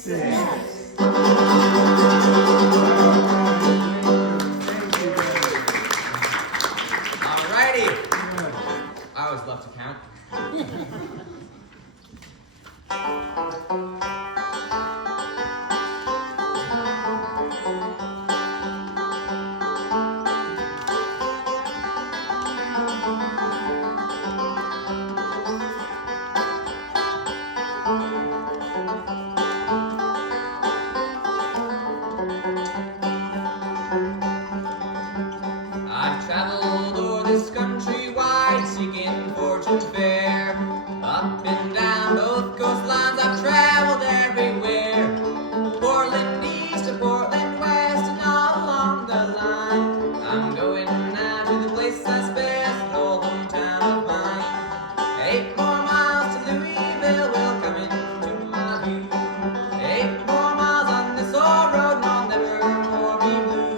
Alrighty. I always love to count. I've traveled o'er this country wide, seeking fortune fair. Up and down both coastlines I've traveled everywhere. Portland east to Portland west and all along the line. I'm going now to the place that's best, an old hometown of mine. 8 more miles to Louisville will come into my view. 8 more miles on this old road and I'll never more be blue.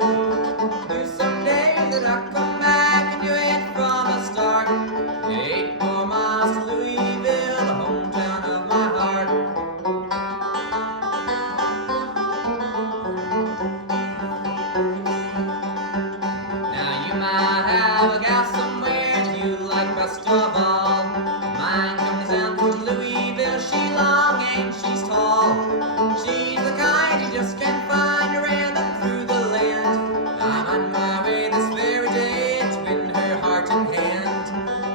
There's some days that I come back and do it from the start. 8 more miles to Louisville, the hometown of my heart. Now you might have a gal somewhere that you like best of all. Mine comes down from Louisville, she long and she's tall. She's the kind you just can't find random through the land. I'm on my way this very day to win her heart and hand.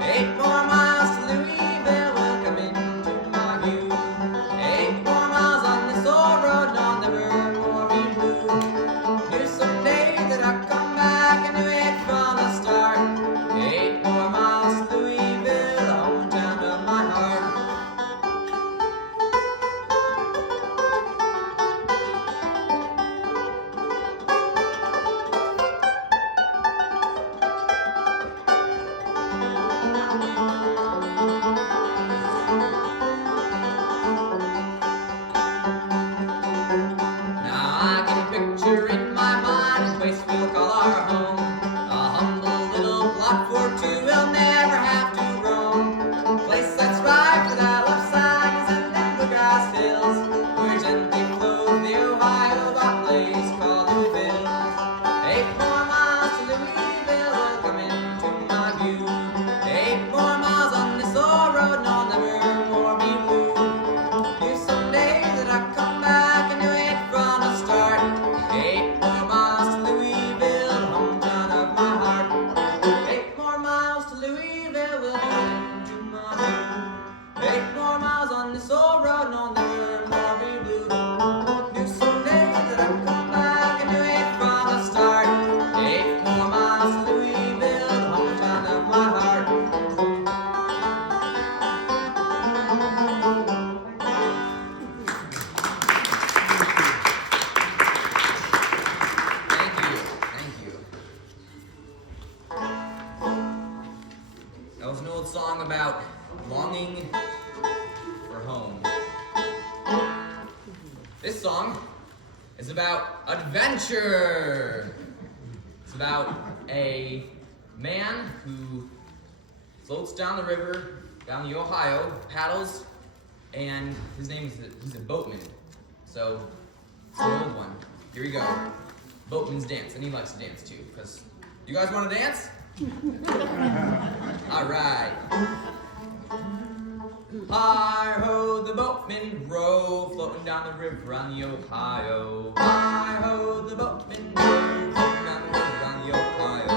8 more miles to Louisville will come into my view. 8 more miles on this old road and I'll never more be blue. There's some days that I come back and do it from the start. 8 more miles to Louisville, the hometown of my heart. Now I can picture in my mind a place we'll call our home. A humble little plot for two we'll never have to roam. A place that's right for that love signs and them bluegrass hills, where gently flows the Ohio, that place called Louisville. 8 more miles to Louisville will come into my view. 8 more miles on this old road and I'll never more be blue. There's some days that I come back and do it from the start. 8 more miles to Louisville, the hometown of my heart. 8 more miles to Louisville will come into my view. 8 more miles on this old road and I'll never more be blue. There's some days that I come back and do it from the start. 8 more miles to Louisville, the hometown of my heart. Thank you. Thank you. That was an old song about longing for home. This song is about adventure. It's about a man who floats down the river, down the Ohio, paddles, and his name is, he's a boatman. So, it's an old one. Here we go. Boatman's dance, and he likes to dance too, because you guys want to dance? All right. Hi-ho, the boatmen row, floating down the river on the Ohio. Hi-ho, the boatmen row, floating down the river on the Ohio.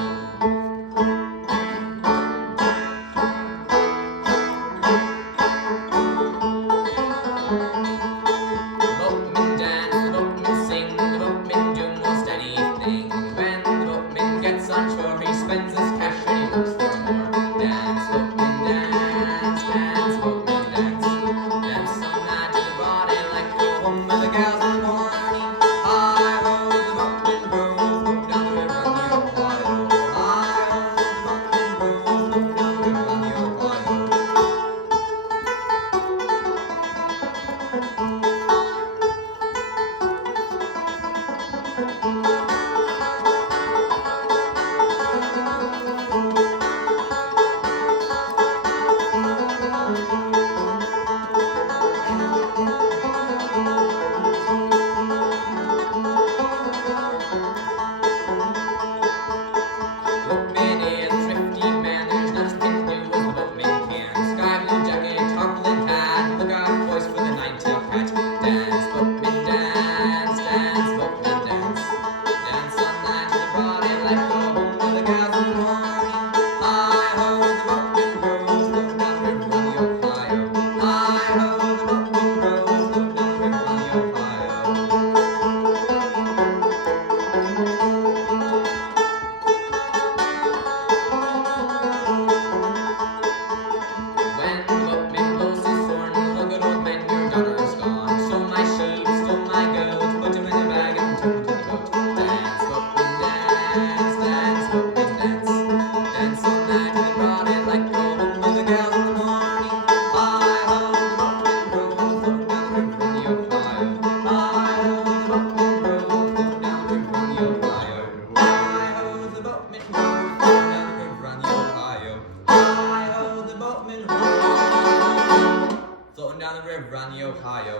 The boatmen dance, the boatmen sing, the boatmen do most anything. When the boatman gets on shore, he spends his cash and he looks for more. Dance, boatmen, dance, dance, boatmen, dance. Dance all night to the body like the home of the gals in the morning. Hi-ho, the boatmen row,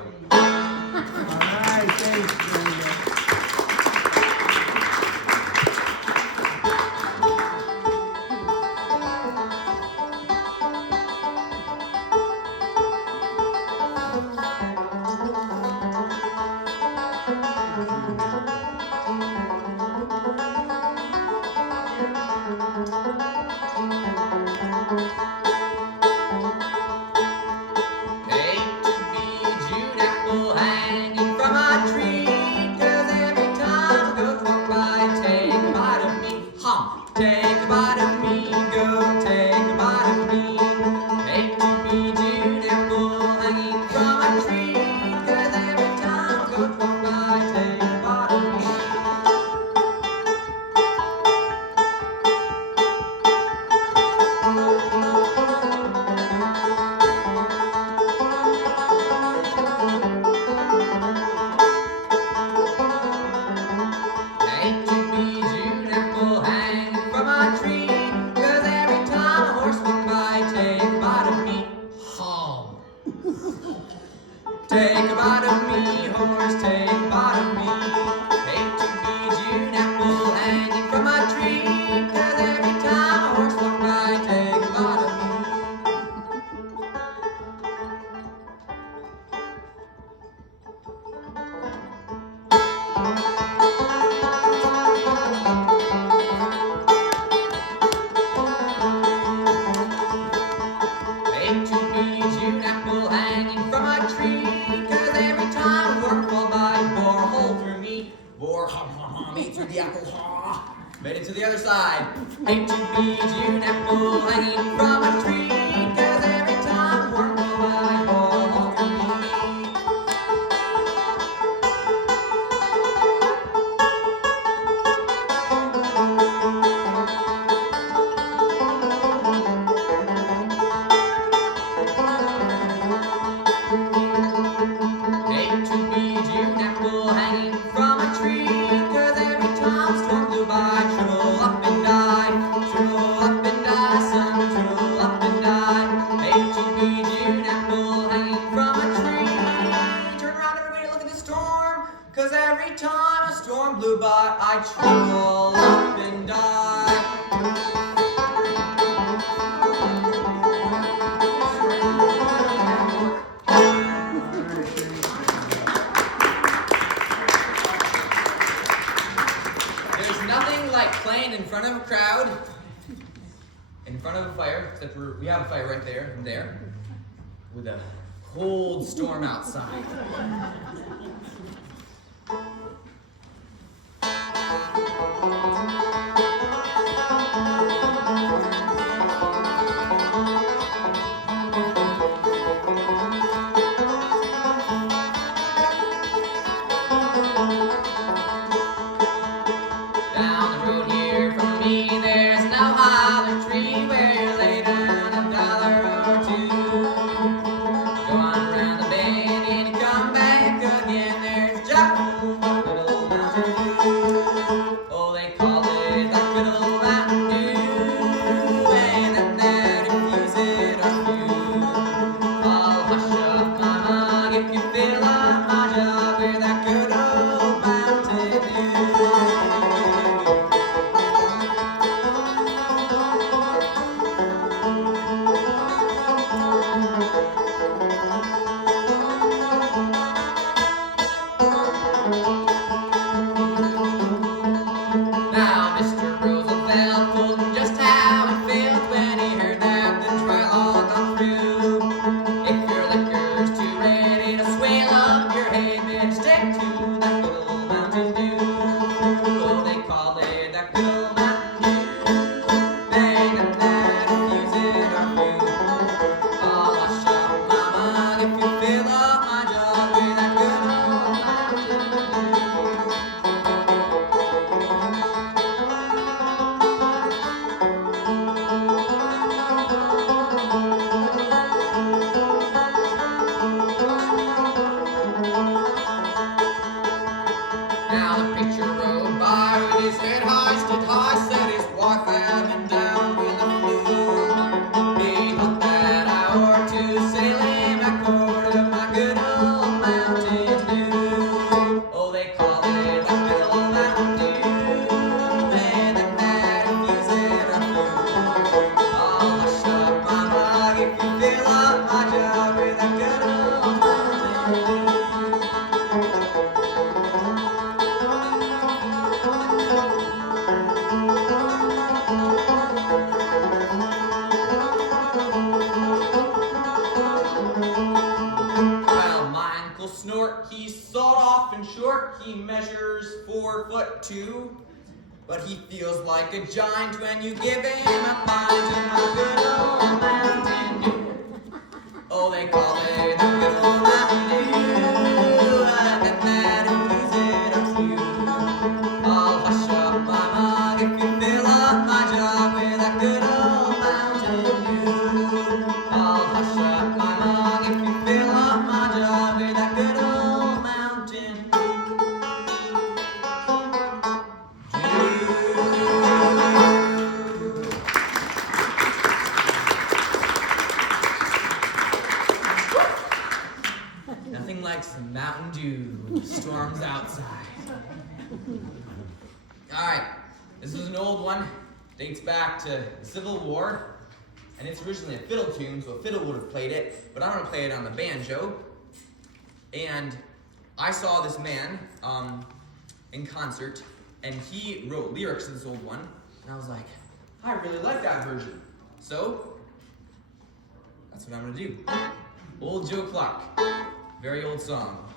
go. All right, thanks, Brenda. Hate to be a June apple hanging from a tree, 'cause every time a goat walk by, take a bite of me, take a bite of me, go take a bite of me. Hate to be a June apple hanging from a tree, 'cause every time a goat walk by, take a bite of me. Hate to be June apple hanging from a tree, 'cause every time a horse walks by, take a bite of me, take a bite of me, horse, take a bite of me. Hate to be June apple hanging from a tree, 'cause every time a horse walks by, take a bite of me. Hate to be a June apple hanging from a tree, 'cause every time a worm falls by, bore a hole through me, me through the apple, made it to the other side. Hate to be a June apple hanging from a tree, 'cause every time a worm falls by, bore a hole through me. Hate to be a June apple hanging from a tree, 'cause every time a storm blew by, shrivel up and die, son, shrivel up and die. Hate to be a June apple hanging from a tree. Turn around, everybody, look at the storm, 'cause every time a storm blew by, I'd shrivel up and die. There's nothing like playing in front of a crowd, in front of a fire, except we have a fire right there and there, with a cold storm outside. Down the road here from me, there's an owl holler tree where you lay down $1 or two. Go on around the bend and you come back again. There's he's sawed off and short. He measures 4'2", but he feels like a giant when you give him a mountain, a good old Mountain Dew. Oh, they call it the good old Mountain Dew. I bet that it fills it up to you. I'll hush up my mug if you fill up my jug with a good old Mountain Dew. I'll hush up my mug if you fill up my jug with a good old Mountain Dew. Nothing like some Mountain Dew when the storm's outside. Alright, this is an old one. Dates back to the Civil War. And it's originally a fiddle tune, so a fiddle would have played it. But I'm going to play it on the banjo. And I saw this man in concert, and he wrote lyrics to this old one. And I was like, I really like that version. So, that's what I'm going to do. Old Joe Clark. Very old song.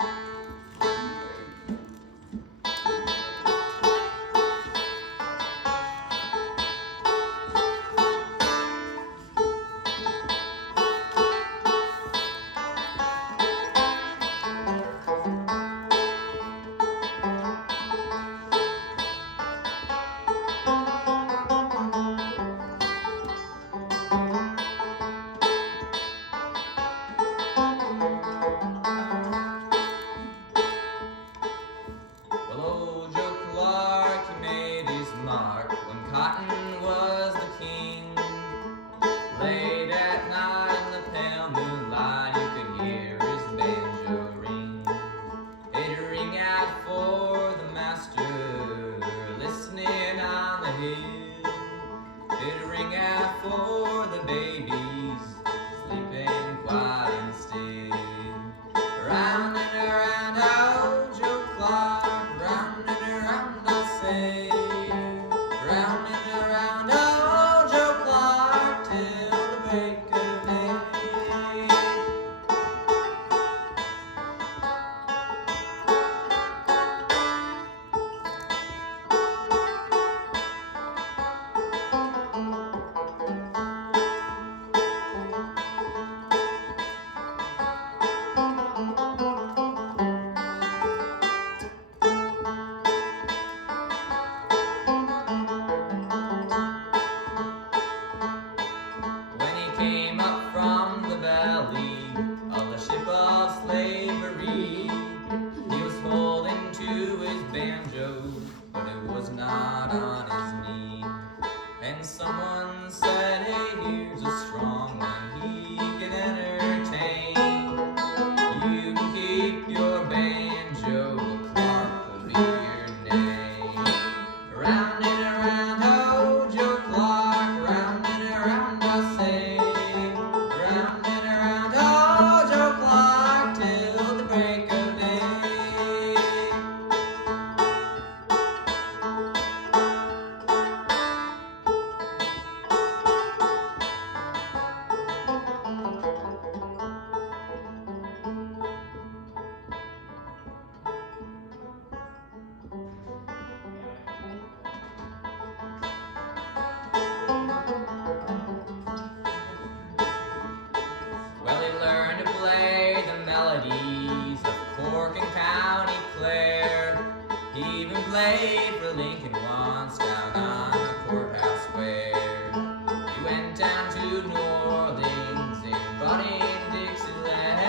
Played for Lincoln once down on the courthouse square. He went down to New Orleans and brought in Dixieland.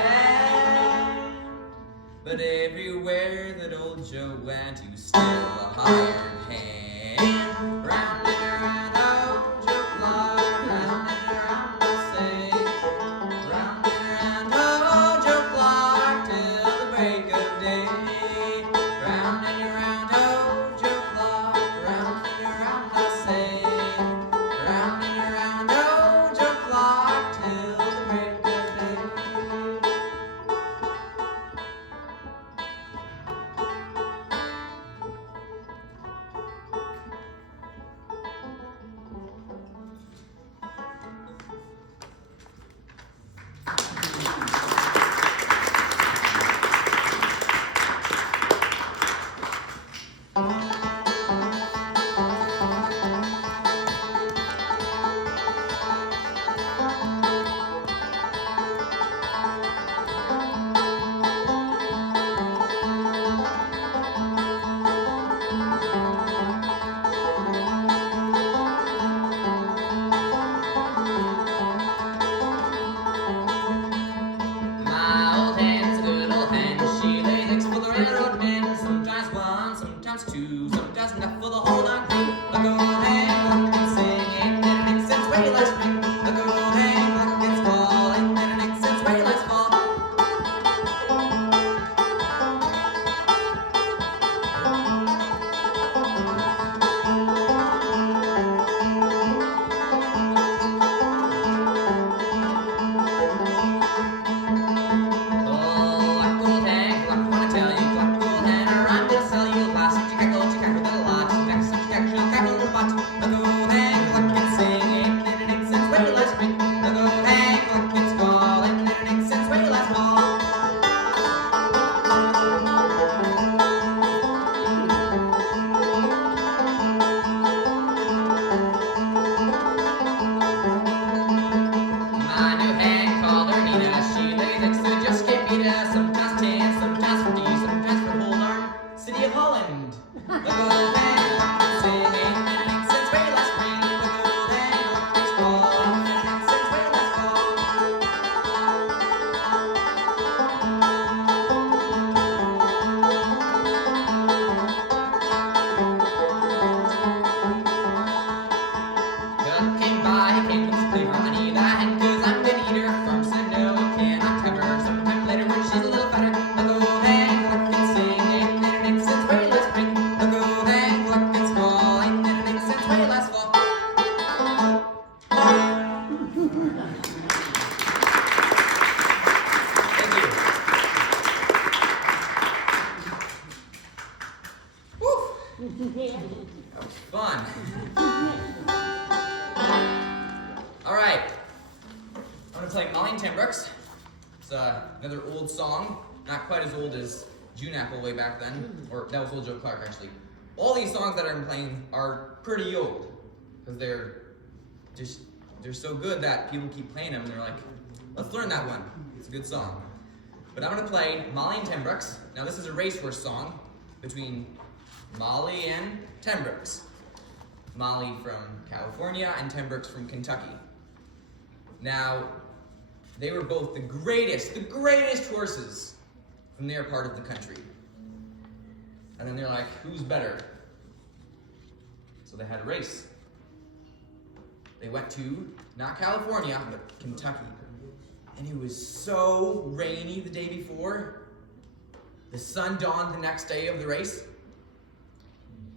But everywhere that old Joe went, he was still a hired hand. Round and around old Joe Clark, round and around I say. Round and around old Joe Clark till the break of day. Round and around old Joe Clark, round and around I say. Round and around old Joe Clark till the break of day. My old hen's a good old hen. She lays eggs for the railroad men. Sometimes one, sometimes two, sometimes enough for the whole darn crew. Like old hen, like can sing, ain't that an since way last spring. Like old hen, like it's fall, ain't that an since way last fall. My new hen called her Nina. She lays eggs so just can't beat her. Sometimes 10, sometimes 50, sometimes for whole darn city of Holland. The old hen can sing, ain't that an since way last spring. The old hen it's fall, ain't that an since way last fall. Duck came by, he came with his plea for honey. That hen, 'cause I'm gonna eat her first. I know you cannot cover her. Sometime later when she's a little fatter. The old hen like can sing, ain't that an since way last spring. The old hen like it's fall, ain't that an since way last fall. Thank you. Woo! That was fun. All right, I'm gonna play Molly and Timbrooks. It's another old song, not quite as old as June Apple way back then, or that was Old Joe Clark actually. All these songs that I'm playing are pretty old, because they're so good that people keep playing them and they're like, let's learn that one. It's a good song. But I'm gonna play Molly and Timbrooks. Now this is a racehorse song between Molly and Timbrooks. Molly from California and Timbrooks from Kentucky. Now, they were both the greatest horses from their part of the country. And then they're like, who's better? So they had a race. They went to, not California, but Kentucky. And it was so rainy the day before. The sun dawned the next day of the race.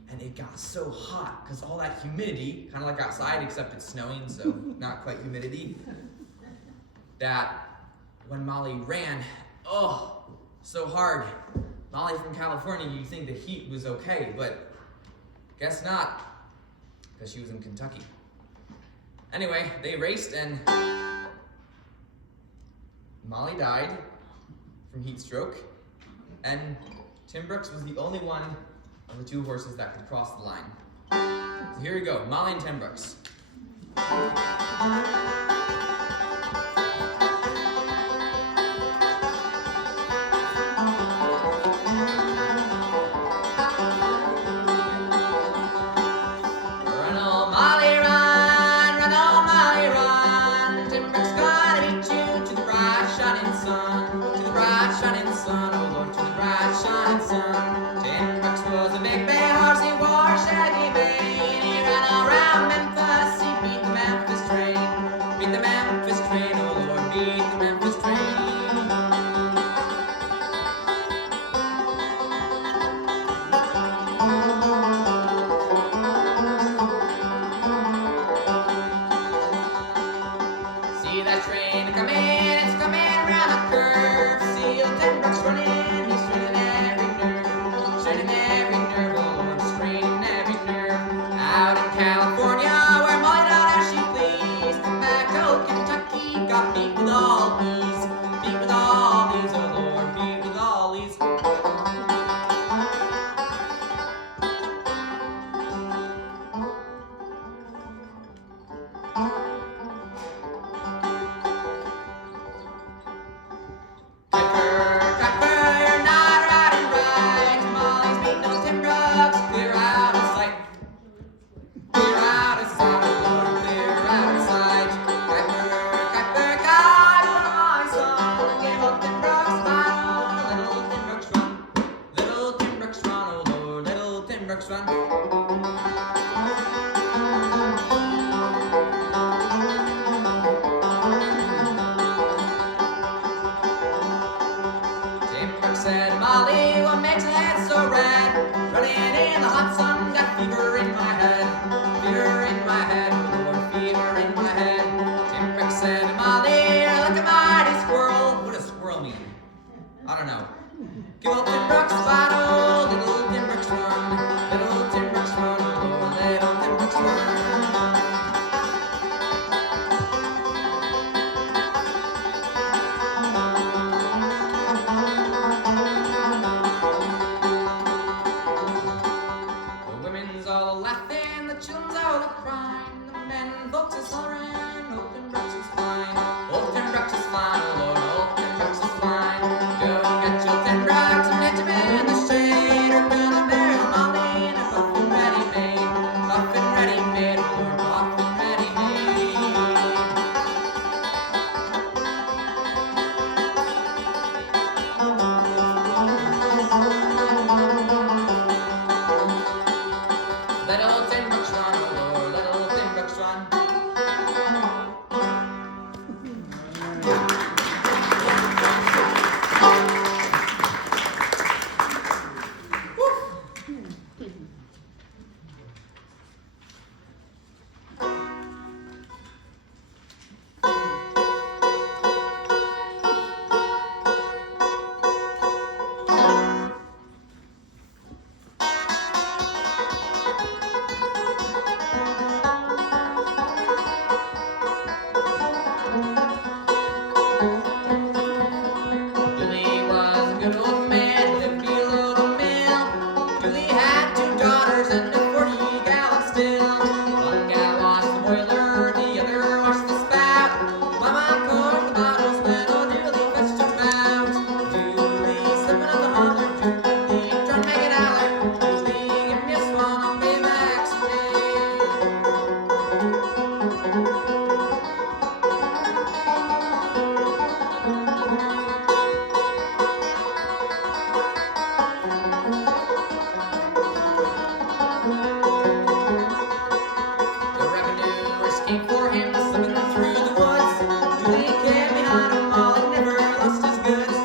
And it got so hot because all that humidity, kind of like outside, except it's snowing, so not quite humidity, that when Molly ran, oh, so hard. Molly from California, you'd think the heat was okay, but guess not, because she was in Kentucky. Anyway, they raced and Molly died from heat stroke, and Timbrooks was the only one of the two horses that could cross the line. So here we go, Molly and Timbrooks. See that train coming, it's coming around a curve. See old Timbrooks running, he's swinging every nerve. Timberbucks Run. Timberbuck said, Molly, what makes your head so red? Running in the hot sun, got fever in my head. Fever in my head, Lord, fever in my head. Timberbuck said, Molly, you're like a mighty squirrel. What does squirrel mean? I don't know. Give old Timberbuck's bottle, little Timberbuck's run. Little Timberbuck's run, Lord, little Timberbuck's run. The women's all laughing, the children's all crying, the men folks is hollering, old Timberbuck's is fine. Old Timberbuck's is fine, oh Lord, old Timberbuck's is fine. Go get your Timberbucks and knit 'em in the shade. We're gonna bury 'em all in a coffin ready made. Coffin ready made, oh Lord, coffin ready made. Little Timberbucks run, oh Lord, little Timberbucks run. Julie was a good old man, lived below the mill. Julie had 2 daughters and a 40-gallon still. One gal washed the boiler, the other washed the spout. Mama corked the bottles when old Julie fetched 'em out. Julie slipping on the holler, Julie trying to make it holler. Julie, give me a swan, I'll pay back someday. The revenuers came for him, slipping through the woods. Julie came behind 'em all and never lost his goods.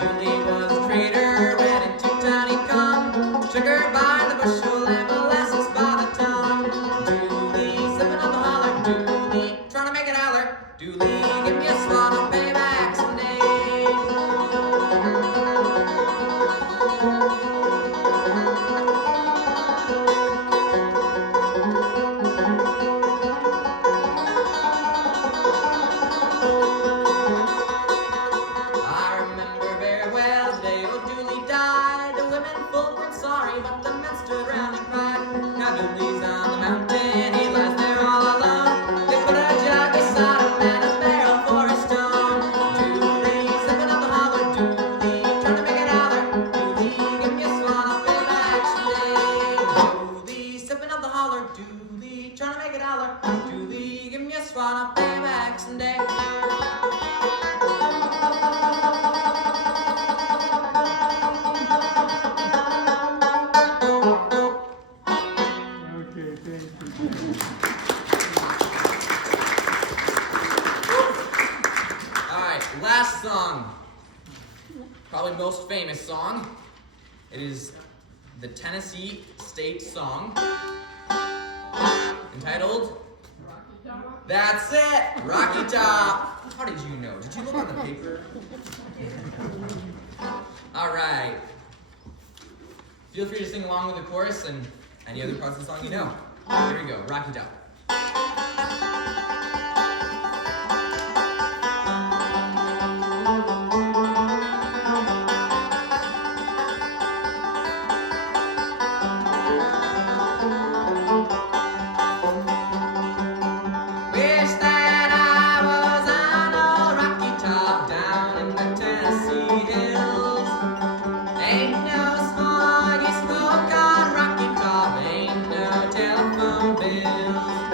Julie was a trader, when into town he'd come. Sugar by the bushel and molasses by the ton. Julie slipping on the holler, Julie trying to make it holler. Julie, give me a swan, I'll pay back someday. I remember very well the day old Julie died. The women folk weren't sorry, but the men stood round and cried. Now Julie's on the mountain, he lies there all alone. They put a jug beside him and a barrel for a stone. Julie slipping up the holler, Julie trying to make it holler. Julie, give me a swan, I'll pay back someday. Julie slipping up the holler, Julie trying to make it holler. Julie, give me a swan, I'll pay back someday. Okay, thank you. Alright, last song. Probably most famous song. It is the Tennessee State song. Entitled? That's it! Rocky Top! How did you know? Did you look on the paper? Alright. Feel free to sing along with the chorus and any other parts of the song you know. Here we go, Rocky Top. Wish that I was on old Rocky Top down in the Tennessee hills. Ain't no smoggy smoke on Rocky Top, ain't no telephone bills.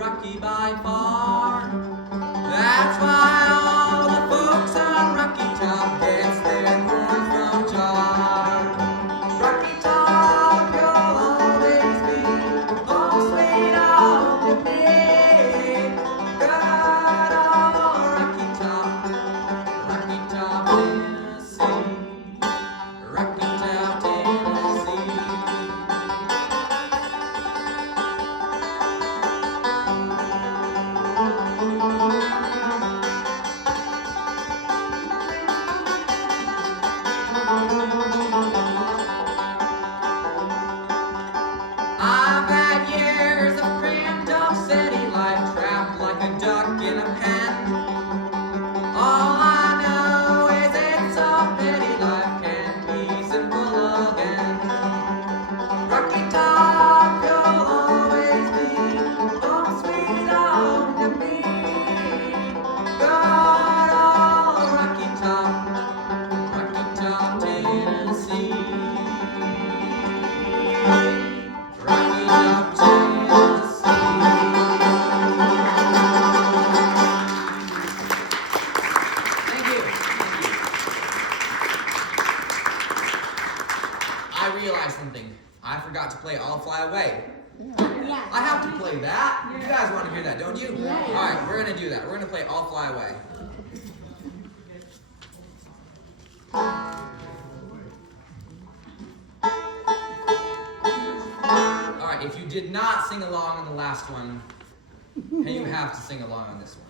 Rocky by far. That's why all the folks on Rocky Top gets their corn from jar. Rocky Top, you'll always be home sweet home to me. Good old Rocky Top, Tennessee. Rocky Top, Tennessee. I've had years of cramped up city life, trapped like a duck in a pen. All I know is it's a pity life can't be simple again. Rocky Top, you'll always be home sweet home to me. Good old Rocky Top, Tennessee. Rocky Top, Tennessee. Thank you. I realized something. I forgot to play I'll Fly Away. Yeah. I have to play that. You guys want to hear that, don't you? Yeah. All right, we're going to do that. We're going to play I'll Fly Away. All right, if you did not sing along on the last one, and you have to sing along on this one.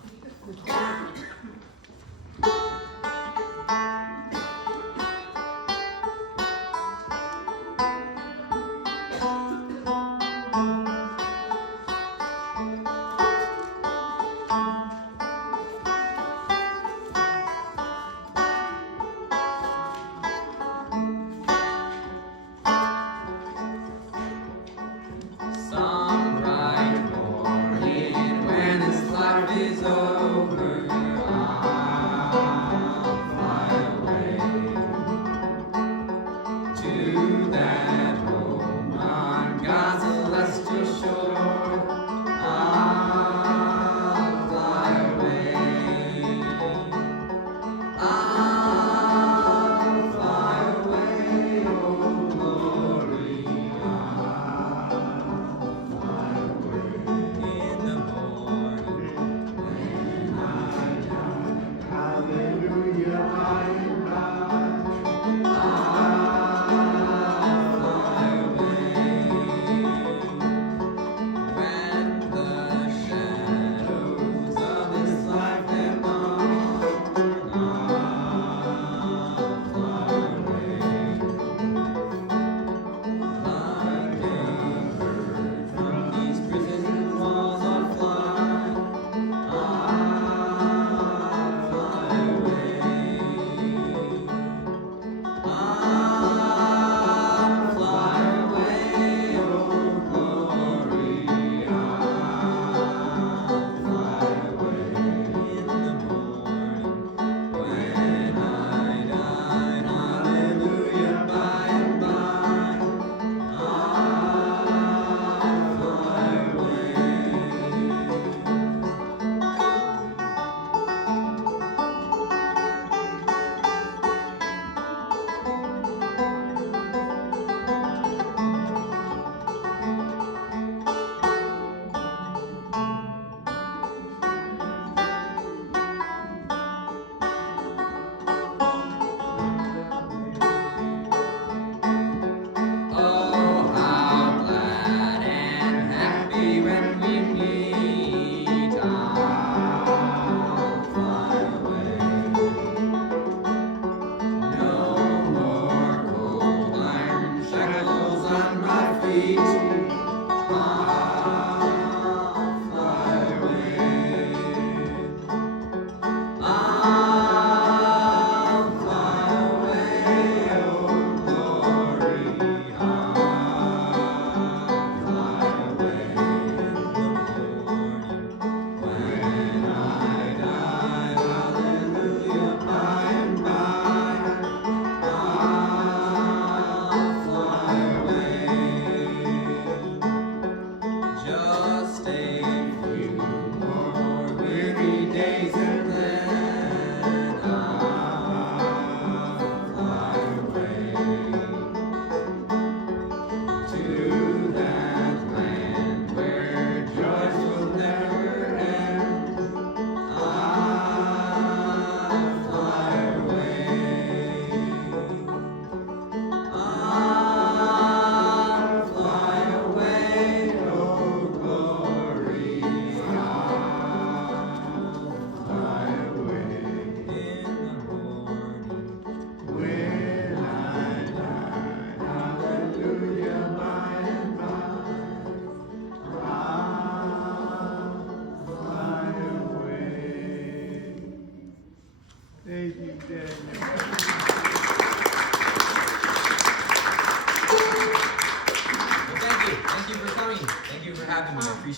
Some bright morning when this life is over,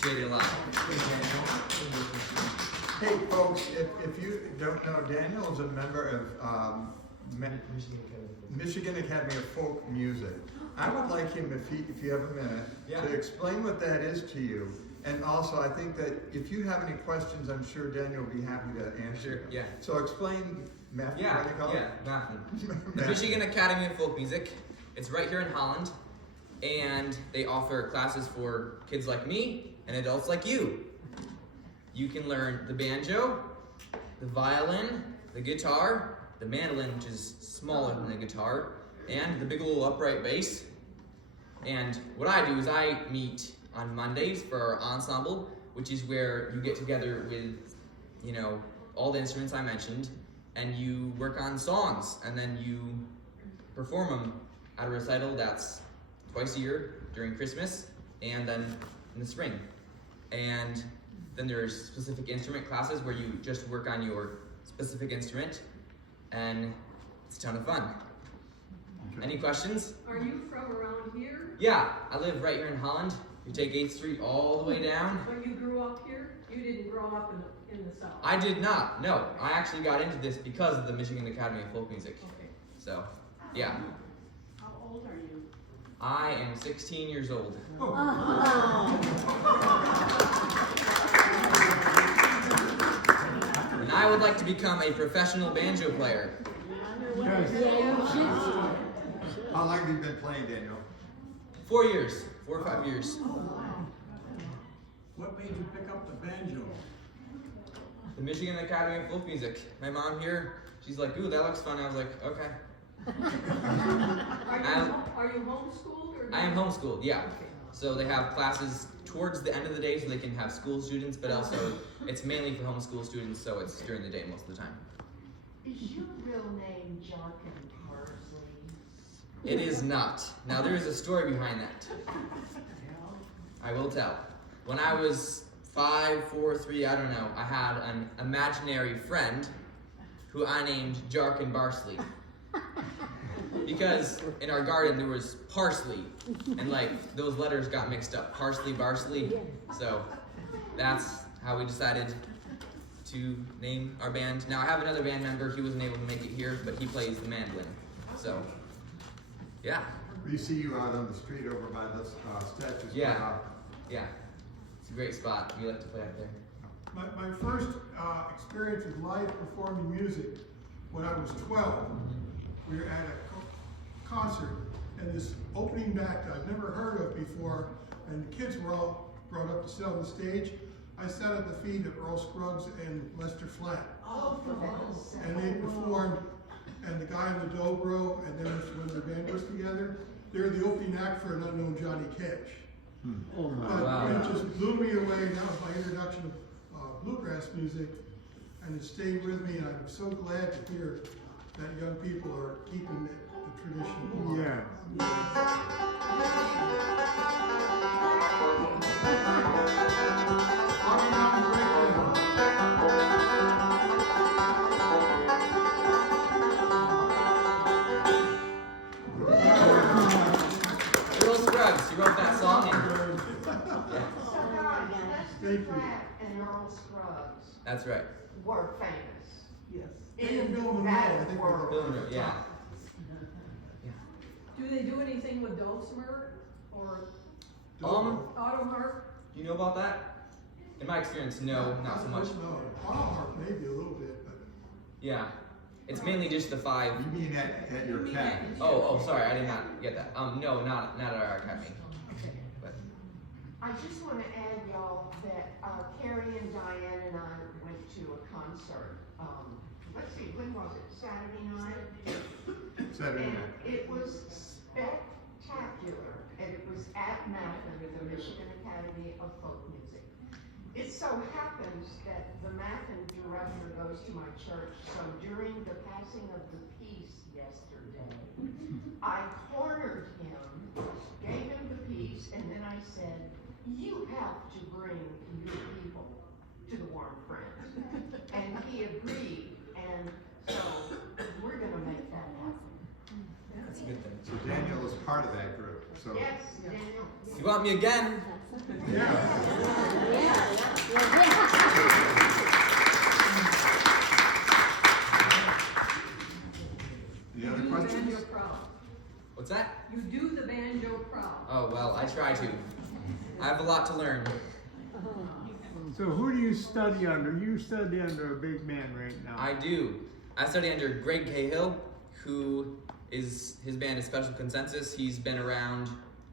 Appreciate it a lot. Hey, folks, if you don't know, Daniel is a member of Michigan Academy of Folk Music. I would like him, if you have a minute, to explain what that is to you. And also, I think that if you have any questions, I'm sure Daniel will be happy to answer. Sure, yeah. So explain, Matthew, what do you call it? Matthew. The Michigan Academy of Folk Music. It's right here in Holland, and they offer classes for kids like me and adults like you. You can learn the banjo, the violin, the guitar, the mandolin, which is smaller than the guitar, and the big little upright bass. And what I do is I meet on Mondays for our ensemble, which is where you get together with, all the instruments I mentioned, and you work on songs, and then you perform them at a recital that's twice a year during Christmas, and then in the spring. And then there's specific instrument classes where you just work on your specific instrument, and it's a ton of fun. Any questions? Are you from around here? Yeah, I live right here in Holland. You take 8th Street all the way down. But you grew up here? You didn't grow up in the South? I did not, no. I actually got into this because of the Michigan Academy of Folk Music. Okay. So, yeah. How old are you? I am 16 years old. And I would like to become a professional banjo player. How long have you been playing, Daniel? 4 years, 4 or 5 years. What made you pick up the banjo? The Michigan Academy of Folk Music. My mom here, she's like, ooh, that looks fun. I was like, okay. Are you homeschooled? Or I am homeschooled, yeah. So they have classes towards the end of the day so they can have school students, but also it's mainly for homeschool students, so it's during the day most of the time. Is your real name Jarkin Parsley? It is not. Now there is a story behind that. I will tell. When I was 5, 4, 3, I don't know, I had an imaginary friend who I named Jarkin Barsley. Because in our garden there was parsley, and those letters got mixed up, parsley, Barsley. So that's how we decided to name our band. Now I have another band member, he wasn't able to make it here, but he plays the mandolin. So, yeah. We see you out on the street over by the statues. Yeah. Yeah. It's a great spot. We like to play out there. My first experience with live performing music when I was 12, we were at a concert, and this opening act I'd never heard of before, and the kids were all brought up to sit on the stage. I sat at the feet of Earl Scruggs and Lester Flatt. Oh, for heaven's sake. And they performed, and the guy in the dobro, and then when the band was together, they were the opening act for an unknown Johnny Cash. Oh my Wow. It just blew me away. That was my introduction to bluegrass music, and it stayed with me, and I'm so glad to hear that young people are keeping the tradition alive. Earl Scruggs, he wrote that song. And, So guys, Lester Flatt and Earl Scruggs that's right. were famous. Yes. In Bill Monroe, I that think world. Bill Monroe, yeah. Do they do anything with dulcimer or auto harp? Do you know about that? In my experience, no, not so much. No, auto harp maybe a little bit, but Yeah. It's mainly just the 5. You mean at your academy? Oh, sorry, I did not get that. No, not at our academy. But I just want to add, y'all, that Carrie and Diane and I went to a concert. Let's see, when was it? Saturday night? Saturday And night. it was spectacular, and it was at Maffin, the Michigan Academy of Folk Music. It so happens that the Maffin director goes to my church, so during the passing of the peace yesterday, I cornered him, gave him the piece, and then I said, you have to bring your people to the Warm Friends. And he agreed, and so we're gonna make that happen. that's a good thing. So Daniel is part of that group. So Yes, Daniel? You want me again? Any other You do the questions? banjo proud. What's that? You do the banjo proud. Oh, well, I try to. I have a lot to learn. So who do you study under? You study under a big man right now. I do. I study under Greg Cahill, who is, his band is Special Consensus. He's been around,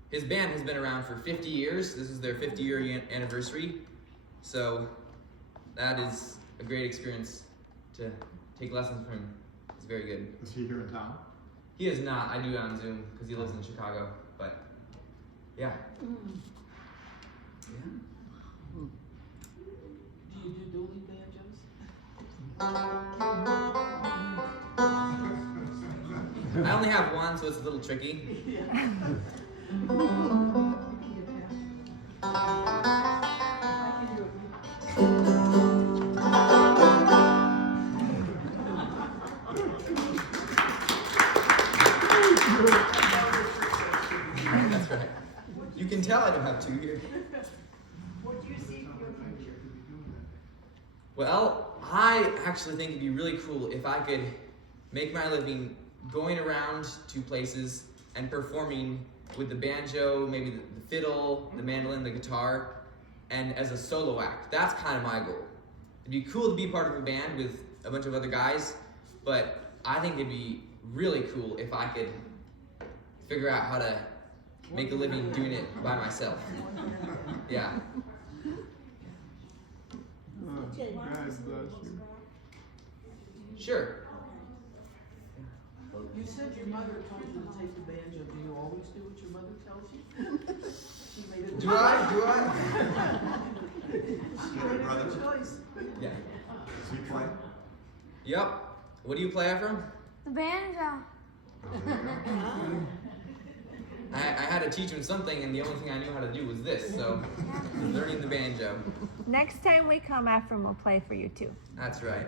his band has been around for 50 years. This is their 50-year anniversary. So that is a great experience to take lessons from him. It's very good. Is he here in town? He is not. I do it on Zoom because he lives in Chicago. But yeah. Do you do dueling banjos? I only have one, so it's a little tricky. That's right. You can tell I don't have two here. What do you see for your future? Well, I actually think it'd be really cool if I could make my living going around to places and performing with the banjo, maybe the fiddle, the mandolin, the guitar, and as a solo act. That's kind of my goal. It'd be cool to be part of a band with a bunch of other guys, but I think it'd be really cool if I could figure out how to make a living doing it by myself. Yeah. God bless you. Sure. You said your mother told you to take the banjo. Do you always do what your mother tells you? She made it. Do I? She made brother? a choice. Yeah. Does he play? Yep. What do you play from? The banjo. I had to teach him something, and the only thing I knew how to do was this, so learning the banjo. Next time we come, Ephraim will play for you too. That's right.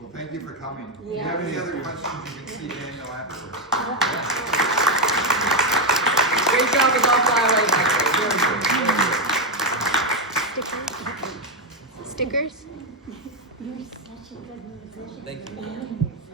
Well, thank you for coming. If you have any other questions, you can see Daniel afterwards. Great job with all flyaways. Very good. Stickers? Stickers? You're such a good musician. Thank you.